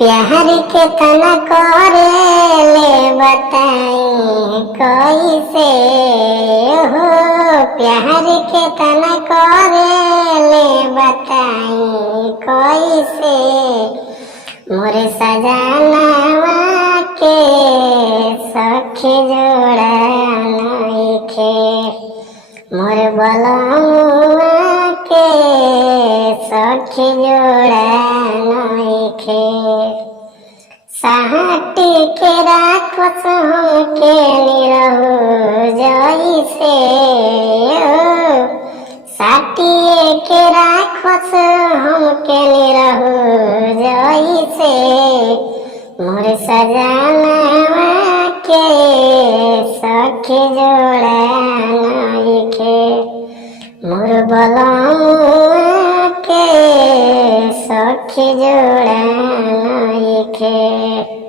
प्यार के तना करे ले बताई कैसे हो। प्यार के तना करे ले बताई कैसे। मोरे सजनवा के सखी जोड़ा नइखे। मोर बलमुआ के सखी जोड़ा नइखे। साहटी के राखस हमके निरहु जइसे हो। साटिए के राखस हमके निरहु जइसे। मोर सजनवा के सखी जोड़ा नइखे। मोर बलमुआ के सखी जोड़ा नइखे।